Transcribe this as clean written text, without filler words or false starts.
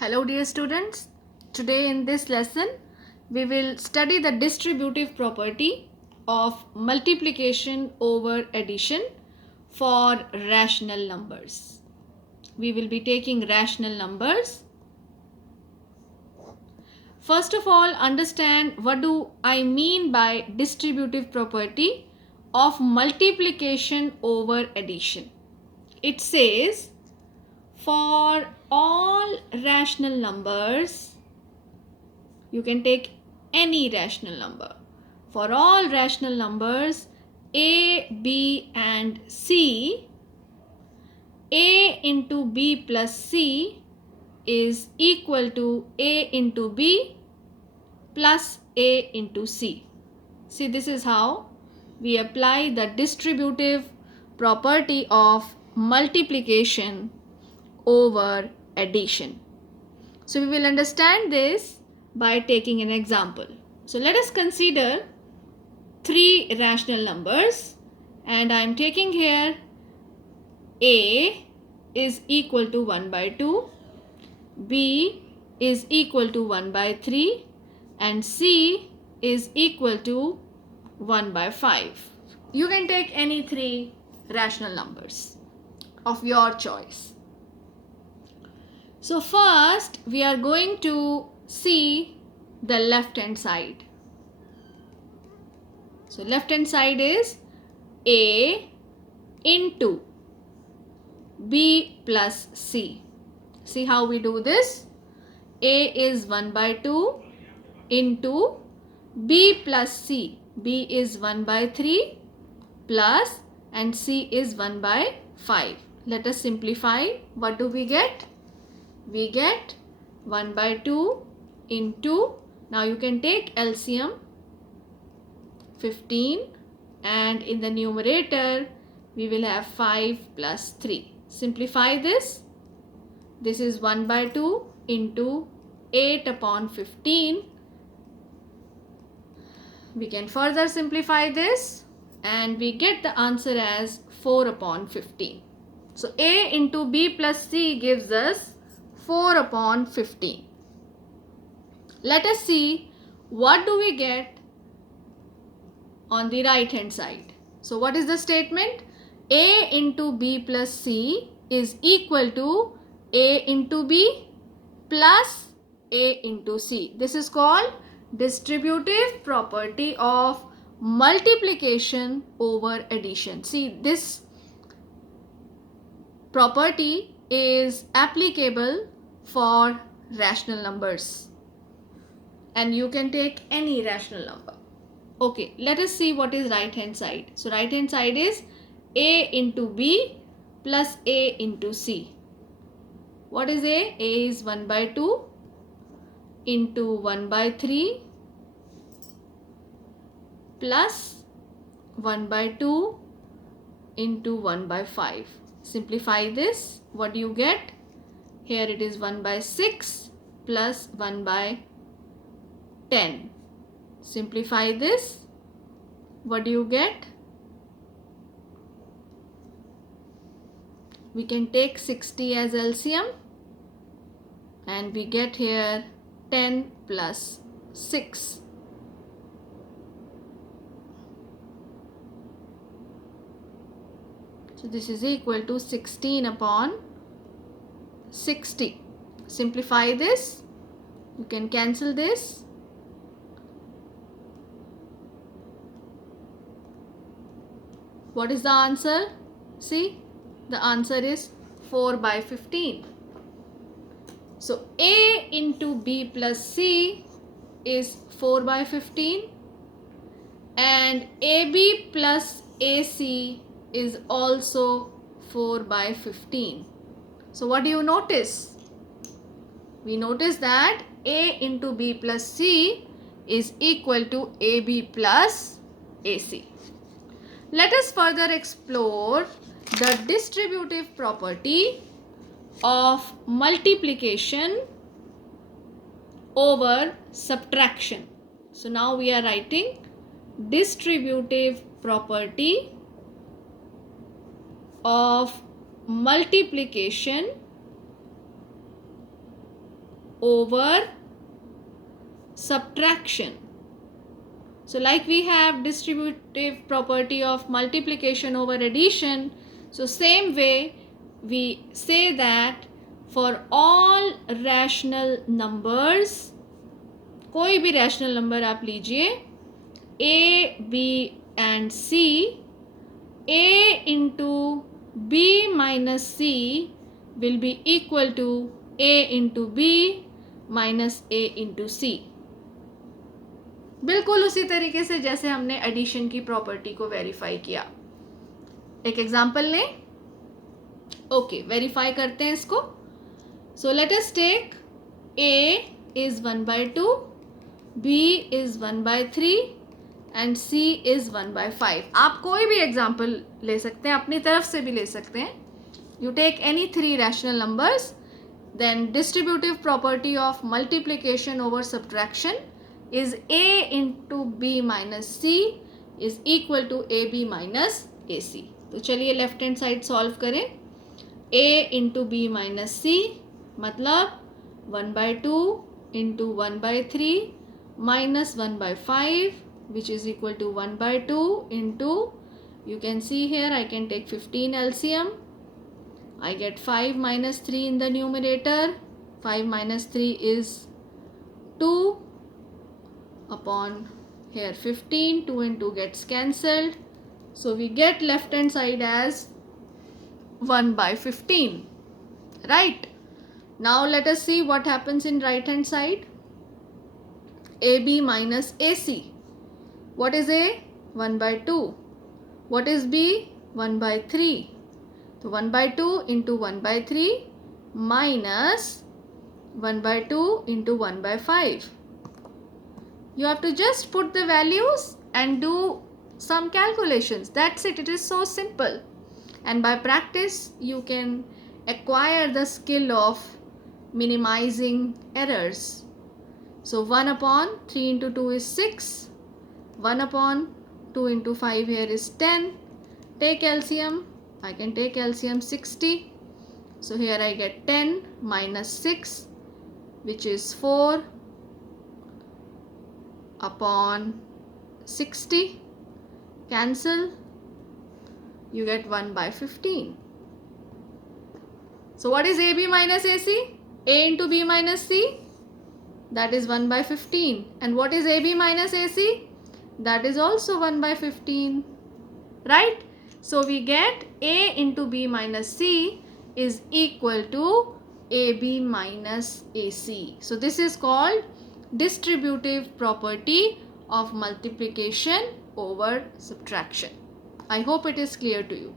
Hello dear students, today in this lesson we will study the distributive property of multiplication over addition for rational numbers. We will be taking rational numbers. First of all, understand what do I mean by distributive property of multiplication over addition. It says for all rational numbers, you can take any rational number. For all rational numbers a, b and c, a into b plus c is equal to a into b plus a into c. See, this is how we apply the distributive property of multiplication over addition. So we will understand this by taking an example. So let us consider three rational numbers, and I am taking here a is equal to 1 by 2, b is equal to 1 by 3 and c is equal to 1 by 5. You can take any three rational numbers of your choice. So first we are going to see the left hand side. So left hand side is a into b plus c. See how we do this? A is 1 by 2 into b plus c. B is 1 by 3 plus and c is 1 by 5. Let us simplify. What do we get? We get 1 by 2 into, now you can take LCM, 15, and in the numerator we will have 5 plus 3. Simplify this. This is 1 by 2 into 8 upon 15. We can further simplify this and we get the answer as 4 upon 15. So a into b plus c gives us 4 upon 15. Let us see what do we get on the right hand side. So what is the statement? A into b plus c is equal to a into b plus a into c. This is called distributive property of multiplication over addition. See, this property is applicable for rational numbers and you can take any rational number. Okay, let us see what is right hand side. So right hand side is a into b plus a into c. What is a? A is 1 by 2 into 1 by 3 plus 1 by 2 into 1 by 5. Simplify this. What do you get? Here it is 1 by 6 plus 1 by 10. Simplify this. What do you get? We can take 60 as LCM and we get here 10 plus 6. So this is equal to 16 upon 60. Simplify this. You can cancel this. What is the answer? See, the answer is 4 by 15. So a into b plus c is 4 by 15 and ab plus ac is also 4 by 15. So what do you notice? We notice that a into b plus c is equal to ab plus ac. Let us further explore the distributive property of multiplication over subtraction. So now we are writing distributive property of multiplication over subtraction. So like we have distributive property of multiplication over addition, so same way we say that for all rational numbers, कोई भी rational number आप लीजिए, a, b and c, a into b minus c will be equal to a into b minus a into c. बिल्कुल उसी तरीके से जैसे हमने एडिशन की प्रॉपर्टी को वेरीफाई किया. एक एग्जांपल लें. ओके, वेरीफाई करते हैं इसको. So let us take a is 1/2, b is 1/3 and c is 1/5. आप कोई भी एग्जांपल ले सकते हैं, अपनी तरफ से भी ले सकते हैं. You take any 3 rational numbers, then distributive property of multiplication over subtraction is a into b minus c is equal to ab minus ac. तो चलिए लेफ्ट हैंड साइड सॉल्व करें. a into b minus c मतलब 1/2 into 1/3 minus 1/5 which is equal to 1/2 into, you can see here I can take 15 LCM. I get 5 minus 3 in the numerator. 5 minus 3 is 2 upon here 15. 2 and 2 gets cancelled, so we get left hand side as 1/15. Right, now let us see what happens in right hand side. AB minus AC. What is A? 1/2. What is B? 1/3. So 1/2 into 1/3 minus 1/2 into 1/5. You have to just put the values and do some calculations. That's it. It is so simple. And by practice, you can acquire the skill of minimizing errors. So 1 upon 3 into 2 is 6. 1 upon 2 into 5 here is 10. Take LCM. I can take LCM 60. So here I get 10 minus 6, which is 4 upon 60. Cancel. You get 1/15. So what is AB minus AC? A into B minus C, that is 1/15. And what is AB minus AC? That is also 1/15. Right? So we get A into B minus C is equal to AB minus AC. So this is called distributive property of multiplication over subtraction. I hope it is clear to you.